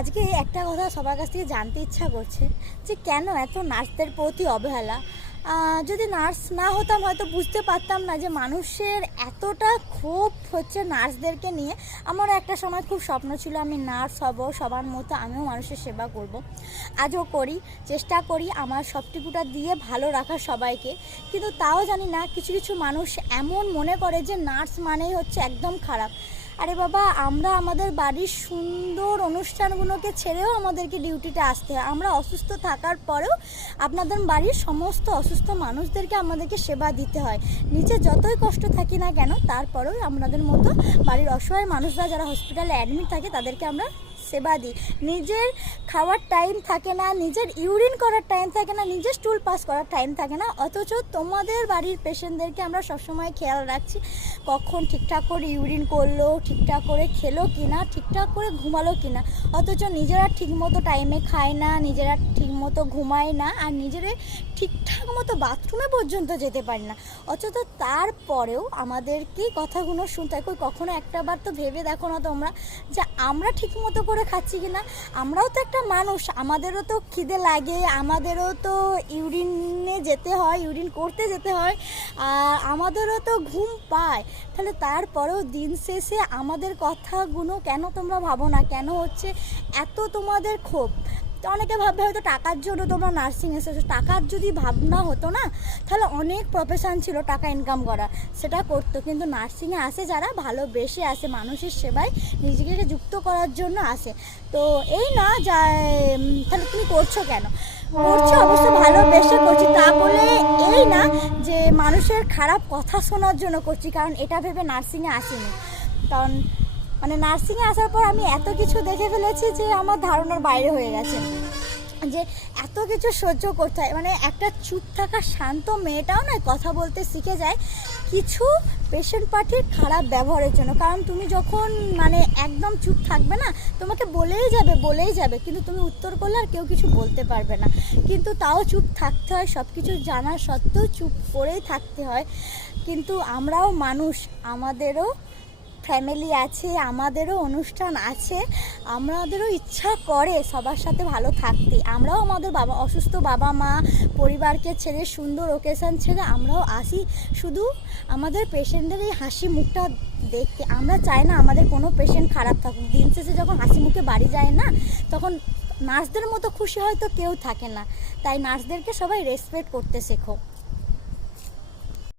আজকে একটা কথা সবার কাছ থেকে জানতে ইচ্ছা করছে যে কেন এত নার্সদের প্রতি অবহেলা। যদি নার্স না হতাম হয়তো বুঝতে পারতাম না যে মানুষের এতটা ক্ষোভ হচ্ছে নার্সদেরকে নিয়ে। আমারও একটা সময় খুব স্বপ্ন ছিল আমি নার্স হব, সবার মতো আমিও মানুষের সেবা করব। আজও করি, চেষ্টা করি আমার সবটুকুটা দিয়ে ভালো রাখার সবাইকে। কিন্তু তাও জানি না কিছু কিছু মানুষ এমন মনে করে যে নার্স মানেই হচ্ছে একদম খারাপ। আরে বাবা, আমরা আমাদের বাড়ির সুন্দর অনুষ্ঠানগুলোকে ছেড়েও আমাদেরকে ডিউটিতে আসতে হয়। আমরা অসুস্থ থাকার পরেও আপনাদের বাড়ির সমস্ত অসুস্থ মানুষদেরকে আমাদেরকে সেবা দিতে হয়। নিচে যতই কষ্ট থাকি না কেন তারপরেও আপনাদের মতো বাড়ির অসহায় মানুষরা যারা হসপিটালে অ্যাডমিট থাকে তাদেরকে আমরা সেবা দিই। নিজের খাওয়ার টাইম থাকে না, নিজের ইউরিন করার টাইম থাকে না, নিজের স্টুল পাস করার টাইম থাকে না, অথচ তোমাদের বাড়ির পেশেন্টদেরকে আমরা সবসময় খেয়াল রাখছি কখন ঠিকঠাক করে ইউরিন করলো, ঠিকঠাক করে খেলো কি না, ঠিকঠাক করে ঘুমালো কি না। অথচ নিজেরা ঠিকমতো টাইমে খায় না, নিজেরা ঠিকমতো ঘুমায় না, আর নিজেরা ঠিকঠাক মতো বাথরুমে পর্যন্ত যেতে পারি না। অথচ তারপরেও আমাদেরকে কথাগুলো শুনতে হয়। কখনো একটাবার তো ভেবে দেখো না তোমরা যে আমরা ঠিকমতো করে খাচ্ছি কি না। আমরাও তো একটা মানুষ, আমাদেরও তো খিদে লাগে, আমাদেরও তো ইউরিনে যেতে হয়, ইউরিন করতে যেতে হয়, আর আমাদেরও তো ঘুম পায়। তাহলে তারপরেও দিন শেষে আমাদের কথাগুলো কেন তোমরা ভাবো না? কেন হচ্ছে এত তোমাদের ক্ষোভ? তো অনেকে ভাববে হয়তো টাকার জন্য তোমরা নার্সিং এসেছো। টাকার যদি ভাবনা হতো না তাহলে অনেক প্রফেশন ছিল টাকা ইনকাম করা, সেটা করতো। কিন্তু নার্সিংয়ে আসে যারা ভালোবেসে আসে, মানুষের সেবায় নিজেকে যুক্ত করার জন্য আসে। তো এই না যায় তাহলে তুমি করছো কেন? করছি অবশ্য ভালোবেসে করছি, তা বলে এই না যে মানুষের খারাপ কথা শোনার জন্য করছি। কারণ এটা ভেবে নার্সিংয়ে আসিনি। কারণ নার্সিংয়ে আসার পর আমি এত কিছু দেখে ফেলেছি যে আমার ধারণার বাইরে হয়ে গেছে, যে এত কিছু সহ্য করতে হয়। একটা চুপ থাকা শান্ত মেয়েটাও না কথা বলতে শিখে যায় কিছু পেশেন্ট পার্টির খারাপ ব্যবহারের জন্য। কারণ তুমি যখন একদম চুপ থাকবে না, তোমাকে বলেই যাবে, কিন্তু তুমি উত্তর করলে আর কেউ কিছু বলতে পারবে না। কিন্তু তাও চুপ থাকতে হয়, সব কিছু জানা সত্ত্বেও চুপ করেই থাকতে হয়। কিন্তু আমরাও মানুষ, আমাদেরও ফ্যামিলি আছে, আমাদেরও অনুষ্ঠান আছে, আমাদেরও ইচ্ছা করে সবার সাথে ভালো থাকতে। আমরাও আমাদের অসুস্থ বাবা মা পরিবারকে ছেড়ে, সুন্দর ওকেশন ছেড়ে আমরাও আসি শুধু আমাদের পেশেন্টদের এই হাসি মুখটা দেখতে। আমরা চাই না আমাদের কোনো পেশেন্ট খারাপ থাকুক। দিন শেষে যখন হাসি মুখে বাড়ি যায় না, তখন নার্সদের মতো খুশি হয়তো কেউ থাকে না। তাই নার্সদেরকে সবাই রেসপেক্ট করতে শেখো।